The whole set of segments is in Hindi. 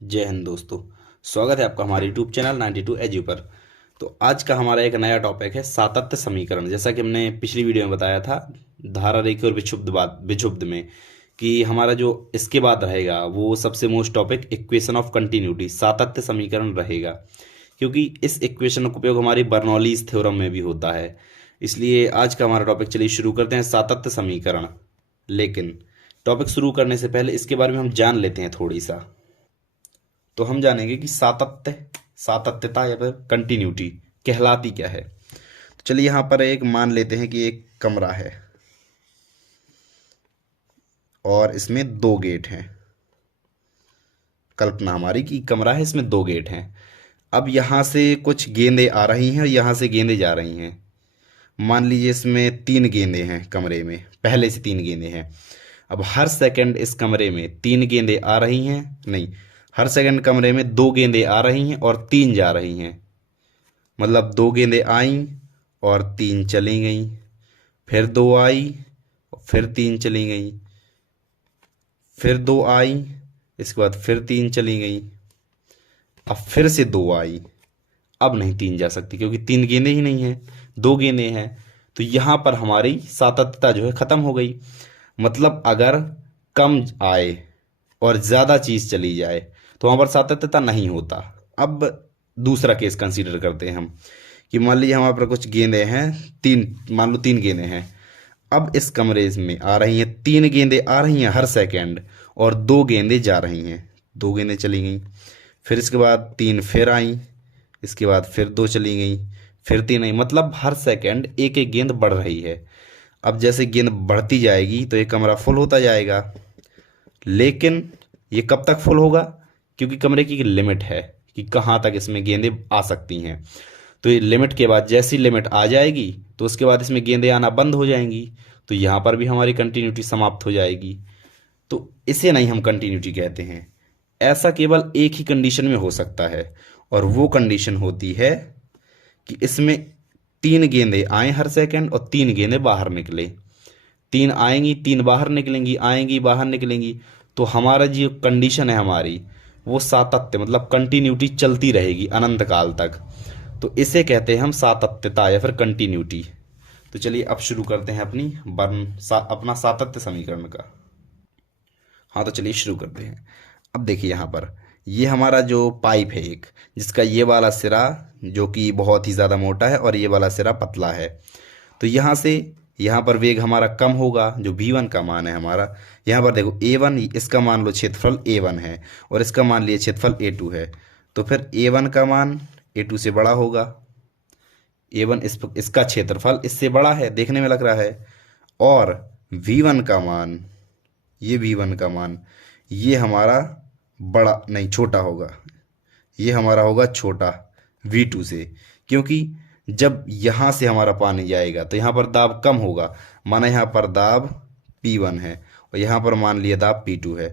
जय हिंद दोस्तों, स्वागत है आपका हमारे YouTube चैनल 92 एजू पर। तो आज का हमारा एक नया टॉपिक है सातत्य समीकरण। जैसा कि हमने पिछली वीडियो में बताया था धारा रेखी और विक्षुब्ध में कि हमारा जो इसके बाद रहेगा वो सबसे most topic equation of continuity सातत्य समीकरण रहेगा, क्योंकि इस इक्वेशन का उपयोग हमारी बर्नौलीज थ्योरम में भी होता है। इसलिए आज का हमारा टॉपिक चलिए शुरू करते हैं सातत्य समीकरण। लेकिन टॉपिक शुरू करने से पहले इसके बारे में हम जान लेते हैं थोड़ी सा। तो हम जानेंगे कि सातत्यता या फिर कंटिन्यूटी कहलाती क्या है। तो चलिए यहाँ पर एक मान लेते हैं कि एक कमरा है और इसमें 2 गेट हैं। कल्पना हमारी कि कमरा है, इसमें 2 गेट हैं। अब यहाँ से कुछ गेंदें आ रही हैं और यहाँ से गेंदें जा रही हैं। मान लीजिए इसमें 3 गेंदें हैं कमरे में, पहले से 3 गेंदें हैं। अब हर सेकंड इस कमरे में 3 गेंदें आ रही हैं, नहीं, हर सेकंड कमरे में 2 गेंदें आ रही हैं और 3 जा रही हैं। मतलब 2 गेंदें आईं और 3 चली गईं, फिर 2 आई, फिर 3 चली गईं, फिर 2 आई, इसके बाद फिर 3 चली गईं, अब फिर से 2 आई। अब नहीं 3 जा सकती क्योंकि 3 गेंदें ही नहीं हैं, 2 गेंदें हैं। तो यहाँ पर हमारी सातत्यता जो है ख़त्म हो गई। मतलब अगर कम आए और ज़्यादा चीज़ चली जाए तो वहाँ पर सातत्यता नहीं होता। अब दूसरा केस कंसीडर करते हैं हम कि मान लीजिए हमारे पर कुछ गेंदें हैं, 3, मान लो 3 गेंदें हैं। अब इस कमरे में आ रही हैं 3 गेंदें आ रही हैं हर सेकंड और 2 गेंदें जा रही हैं। 2 गेंदें चली गई, फिर इसके बाद 3 फिर आई, इसके बाद फिर 2 चली गई, फिर 3 आई। मतलब हर सेकंड एक एक गेंद बढ़ रही है। अब जैसे गेंद बढ़ती जाएगी तो ये कमरा फुल होता जाएगा। लेकिन ये कब तक फुल होगा? क्योंकि कमरे की लिमिट है कि कहाँ तक इसमें गेंदें आ सकती हैं। तो ये लिमिट के बाद जैसी लिमिट आ जाएगी तो उसके बाद इसमें गेंदें आना बंद हो जाएंगी। तो यहाँ पर भी हमारी कंटिन्यूटी समाप्त हो जाएगी। तो इसे नहीं हम कंटिन्यूटी कहते हैं। ऐसा केवल एक ही कंडीशन में हो सकता है और वो कंडीशन होती है कि इसमें 3 गेंदें आए हर सेकंड और 3 गेंदें बाहर निकले। 3 आएंगी, 3 बाहर निकलेंगी, आएंगी, बाहर निकलेंगी। तो हमारा जो कंडीशन है हमारी वो सातत्य मतलब कंटिन्यूटी चलती रहेगी अनंत काल तक। तो इसे कहते हैं हम सातत्यता या फिर कंटिन्यूटी। तो चलिए अब शुरू करते हैं अपना सातत्य समीकरण का। हाँ, तो चलिए शुरू करते हैं। अब देखिए यहाँ पर ये हमारा जो पाइप है एक, जिसका ये वाला सिरा जो कि बहुत ही ज़्यादा मोटा है और ये वाला सिरा पतला है। तो यहाँ से यहाँ पर वेग हमारा कम होगा, जो v1 का मान है हमारा। यहाँ पर देखो a1, इसका मान लो क्षेत्रफल a1 है और इसका मान लिए क्षेत्रफल a2 है। तो फिर a1 का मान a2 से बड़ा होगा। a1 इसका क्षेत्रफल इससे बड़ा है, देखने में लग रहा है। और v1 का मान, ये v1 का मान ये हमारा बड़ा नहीं छोटा होगा, ये हमारा होगा छोटा v2 से। क्योंकि जब यहाँ से हमारा पानी जाएगा तो यहाँ पर दाब कम होगा, माना यहाँ पर दाब P1 है और यहाँ पर मान लिया दाब P2 है।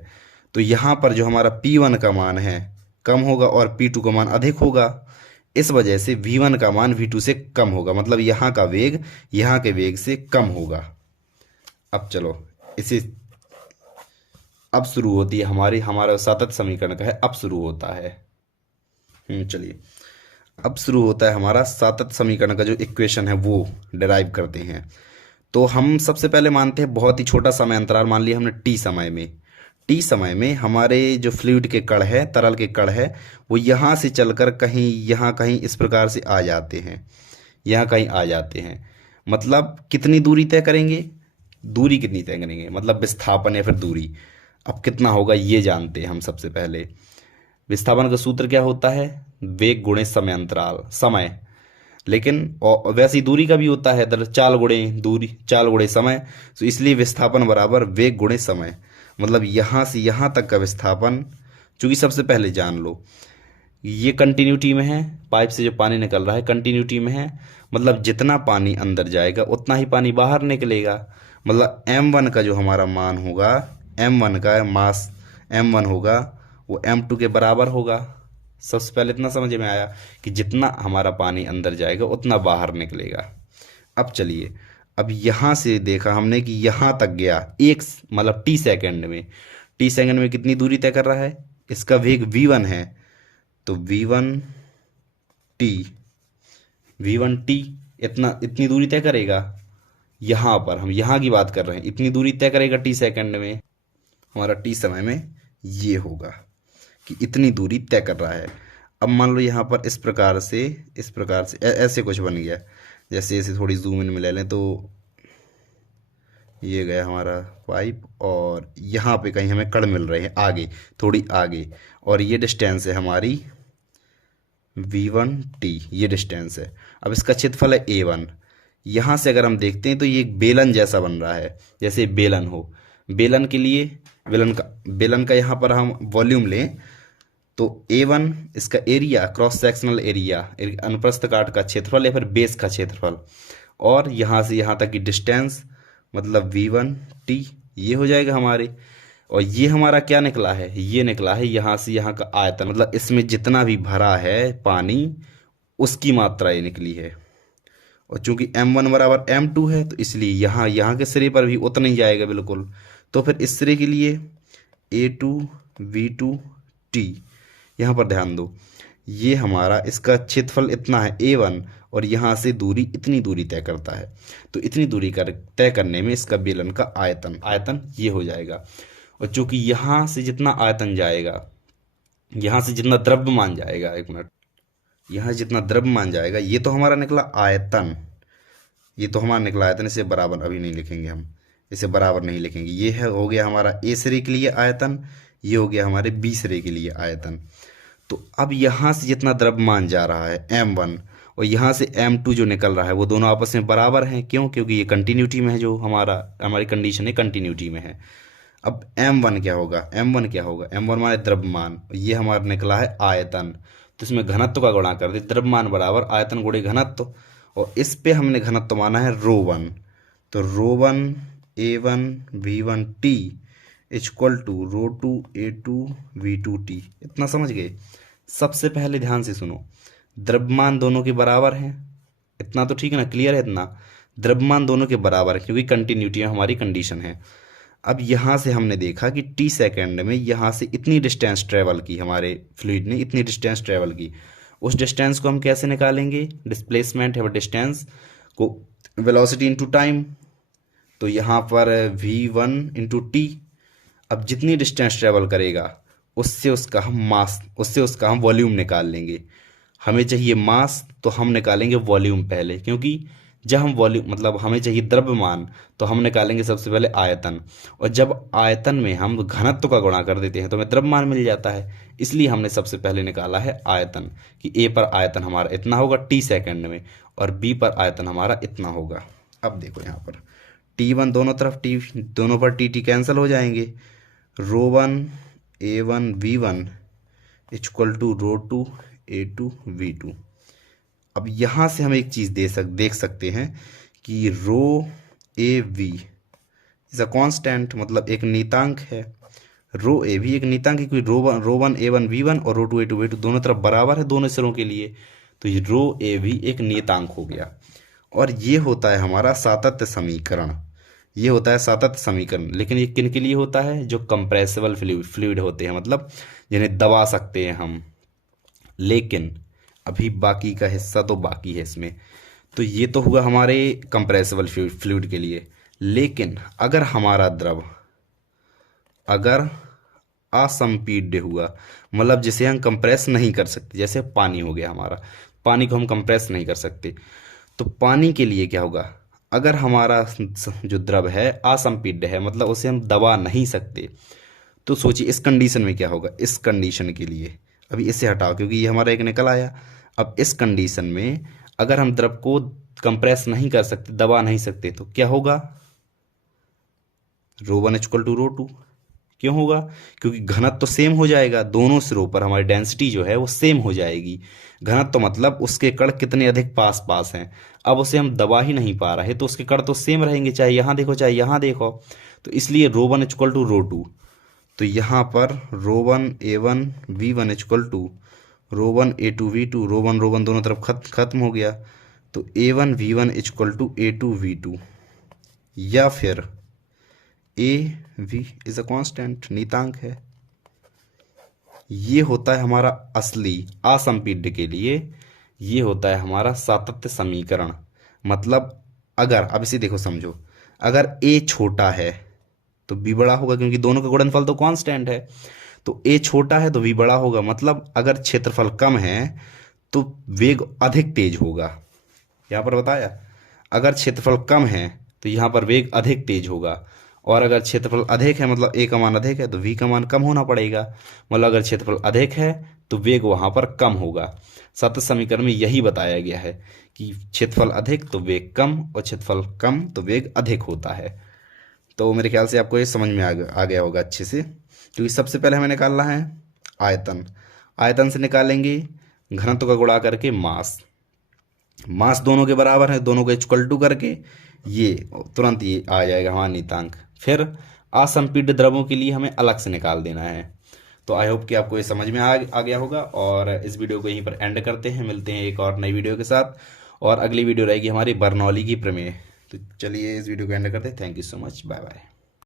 तो यहाँ पर जो हमारा P1 का मान है कम होगा और P2 का मान अधिक होगा। इस वजह से V1 का मान V2 से कम होगा, मतलब यहाँ का वेग यहाँ के वेग से कम होगा। अब चलो इसे, अब शुरू होती है हमारा सातत्य समीकरण का है, अब शुरू होता है। चलिए अब शुरू होता है हमारा सातत्य समीकरण का जो इक्वेशन है वो डिराइव करते हैं। तो हम सबसे पहले मानते हैं बहुत ही छोटा समय अंतराल मान लिया हमने टी समय में हमारे जो फ्लूइड के कण है, तरल के कण है, वो यहाँ से चलकर कहीं यहाँ कहीं इस प्रकार से आ जाते हैं, यहाँ कहीं आ जाते हैं। मतलब कितनी दूरी तय करेंगे, दूरी कितनी तय करेंगे मतलब विस्थापन या फिर दूरी। अब कितना होगा ये जानते हैं हम सबसे पहले। विस्थापन का सूत्र क्या होता है? वेग गुणे समय अंतराल, समय। लेकिन वैसी दूरी का भी होता है, चाल गुणे दूरी, चाल गुणे समय। तो इसलिए विस्थापन बराबर वेग गुणे समय। मतलब यहाँ से यहाँ तक का विस्थापन, चूंकि सबसे पहले जान लो ये कंटिन्यूटी में है, पाइप से जो पानी निकल रहा है कंटिन्यूटी में है। मतलब जितना पानी अंदर जाएगा उतना ही पानी बाहर निकलेगा। मतलब m1 का जो हमारा मान होगा, m1 का मास m1 होगा वो m2 के बराबर होगा। सबसे पहले इतना समझ में आया कि जितना हमारा पानी अंदर जाएगा उतना बाहर निकलेगा। अब चलिए अब यहाँ से देखा हमने कि यहाँ तक गया एक मतलब टी सेकंड में। टी सेकंड में कितनी दूरी तय कर रहा है, इसका वेग v1 है, तो v1 t, v1 t इतनी दूरी तय करेगा। यहाँ पर हम यहाँ की बात कर रहे हैं, इतनी दूरी तय करेगा टी सेकंड में, हमारा टी समय में ये होगा कि इतनी दूरी तय कर रहा है। अब मान लो यहाँ पर इस प्रकार से ऐसे कुछ बन गया। जैसे ऐसे थोड़ी जूम इन में ले लें तो ये गया हमारा पाइप, और यहाँ पे कहीं हमें कण मिल रहे हैं आगे, थोड़ी आगे, और ये डिस्टेंस है हमारी v1t, ये डिस्टेंस है। अब इसका क्षेत्रफल है a1। यहाँ से अगर हम देखते हैं तो ये एक बेलन जैसा बन रहा है, जैसे बेलन हो। बेलन के लिए बेलन का यहाँ पर हम वॉल्यूम लें तो a1 इसका एरिया, क्रॉस सेक्शनल एरिया, अनुप्रस्थ काट का क्षेत्रफल या फिर बेस का क्षेत्रफल, और यहाँ से यहाँ तक की डिस्टेंस मतलब v1t, ये हो जाएगा हमारे। और ये हमारा क्या निकला है, ये निकला है यहाँ से यहाँ का आयतन, मतलब इसमें जितना भी भरा है पानी उसकी मात्रा ये निकली है। और चूंकि m1 बराबर m2 है तो इसलिए यहाँ के सिरे पर भी उतना ही जाएगा बिल्कुल। तो फिर इस सिरे के लिए a2 v2t, यहाँ पर ध्यान दो, ये हमारा इसका क्षेत्रफल इतना है a1, और यहाँ से दूरी इतनी दूरी तय करता है। तो इतनी दूरी तय करने में इसका बेलन का आयतन ये हो जाएगा। और चूंकि यहाँ से जितना आयतन जाएगा, यहाँ से जितना द्रव्यमान जाएगा, एक मिनट, यहाँ जितना द्रव्यमान जाएगा, ये तो हमारा निकला आयतन, इसे बराबर अभी नहीं लिखेंगे हम, इसे बराबर नहीं लिखेंगे। ये है हो गया हमारा ए सिरे के लिए आयतन, ये हो गया हमारे बी सिरे के लिए आयतन। तो अब यहाँ से जितना द्रव्यमान जा रहा है m1, और यहाँ से m2 जो निकल रहा है, वो दोनों आपस में बराबर हैं। क्यों? क्योंकि ये कंटिन्यूटी में है, जो हमारी कंडीशन है कंटिन्यूटी में है। अब m1 क्या होगा, m1 हमारे द्रव्यमान, ये हमारा निकला है आयतन, तो इसमें घनत्व का गुणा कर दे, द्रव्यमान बराबर आयतन गुणे घनत्व, और इस पे हमने घनत्व माना है ρ1, तो ρ1 a1 v1t equal to ρ2 a2 v2t। इतना समझ गए? सबसे पहले ध्यान से सुनो, द्रव्यमान दोनों के बराबर हैं, इतना तो ठीक है ना, क्लियर है इतना? द्रव्यमान दोनों के बराबर है क्योंकि कंटिन्यूटी में हमारी कंडीशन है। अब यहाँ से हमने देखा कि टी सेकंड में यहाँ से इतनी डिस्टेंस ट्रेवल की, हमारे फ्लूइड ने इतनी डिस्टेंस ट्रेवल की, उस डिस्टेंस को हम कैसे निकालेंगे? डिस्प्लेसमेंट है डिस्टेंस को वेलोसिटी इंटू टाइम, तो यहाँ पर v1 इंटू टी। अब जितनी डिस्टेंस ट्रेवल करेगा उससे उसका हम वॉल्यूम निकाल लेंगे। हमें चाहिए मास, तो हम निकालेंगे वॉल्यूम पहले, क्योंकि जब हम वॉल्यूम मतलब हमें चाहिए द्रव्यमान, तो हम निकालेंगे सबसे पहले आयतन, और जब आयतन में हम घनत्व का गुणा कर देते हैं तो हमें द्रव्यमान मिल जाता है। इसलिए हमने सबसे पहले निकाला है आयतन, कि ए पर आयतन हमारा इतना होगा टी सेकंड में, और बी पर आयतन हमारा इतना होगा। अब देखो यहाँ पर T1 दोनों पर टी कैंसिल हो जाएंगे, ρ1 a1 v1 equal to ρ2 a2 v2। अब यहाँ से हम एक चीज़ देख सकते हैं कि rho A V is a constant, मतलब एक नियतांक है। रो ए भी एक नियतांक है, क्योंकि rho one A one V one और रो टू ए टू दोनों तरफ बराबर है दोनों सिरों के लिए, तो ये रो ए भी एक नियतांक हो गया। और ये होता है हमारा सातत्य समीकरण, लेकिन ये किन के लिए होता है? जो कंप्रेसिबल फ्लूइड होते हैं, मतलब जिन्हें दबा सकते हैं हम। लेकिन अभी बाकी का हिस्सा तो बाकी है इसमें। तो ये तो हुआ हमारे कंप्रेसिबल फ्लूइड के लिए। लेकिन अगर हमारा द्रव अगर असंपीड्य हुआ, मतलब जिसे हम कंप्रेस नहीं कर सकते, जैसे पानी हो गया हमारा, पानी को हम कंप्रेस नहीं कर सकते, तो पानी के लिए क्या होगा? अगर हमारा जो द्रव है असंपीड्य है, मतलब उसे हम दबा नहीं सकते, तो सोचिए इस कंडीशन में क्या होगा। इस कंडीशन के लिए अभी इसे हटाओ क्योंकि ये हमारा एक निकल आया। अब इस कंडीशन में अगर हम द्रव को कंप्रेस नहीं कर सकते, दबा नहीं सकते, तो क्या होगा? ρ1 इक्वल टू ρ2। क्यों होगा? क्योंकि घनत्व तो सेम हो जाएगा, दोनों सिरों पर हमारी डेंसिटी जो है वो सेम हो जाएगी। घनत्व तो मतलब उसके कण कितने अधिक पास पास हैं। अब उसे हम दबा ही नहीं पा रहे, तो उसके कण तो सेम रहेंगे, चाहे यहाँ देखो चाहे यहाँ देखो। तो इसलिए ρ1 इक्वल टू ρ2। तो यहाँ पर ρ1 a1 v1 equal to ρ1 a2 v2, ρ1 दोनों तरफ खत्म हो गया, तो a1 v1 equal to a2 v2। या फिर A V is a constant, नीतांक है। ये होता है हमारा असली असंपीड्य के लिए, ये होता है हमारा सातत्य समीकरण। मतलब अगर अब इसे देखो समझो, अगर ए छोटा है तो बी बड़ा होगा, क्योंकि दोनों का गुणनफल तो कांस्टेंट है। तो ए छोटा है तो बी बड़ा होगा। मतलब अगर क्षेत्रफल कम है तो वेग अधिक तेज होगा। यहाँ पर बताया, अगर क्षेत्रफल कम है तो यहाँ पर वेग अधिक तेज होगा। और अगर क्षेत्रफल अधिक है मतलब ए का मान अधिक है तो वी का मान कम होना पड़ेगा। मतलब अगर क्षेत्रफल अधिक है तो वेग वहाँ पर कम होगा। सतत समीकरण में यही बताया गया है कि क्षेत्रफल अधिक तो वेग कम, और क्षेत्रफल कम तो वेग अधिक होता है। तो मेरे ख्याल से आपको ये समझ में आ गया होगा अच्छे से। क्योंकि सबसे पहले हमें निकालना है आयतन। आयतन से निकालेंगे घनत्व का गुणा करके मास। मास दोनों के बराबर है, दोनों को इक्वल टू करके ये तुरंत ये आ जाएगा हमारा नीतांक। फिर असंपीड्य द्रवों के लिए हमें अलग से निकाल देना है। तो आई होप कि आपको ये समझ में आ गया होगा। और इस वीडियो को यहीं पर एंड करते हैं, मिलते हैं एक और नई वीडियो के साथ। और अगली वीडियो रहेगी हमारी बर्नौली की प्रमेय। तो चलिए इस वीडियो को एंड करते हैं। Thank you so much, bye bye.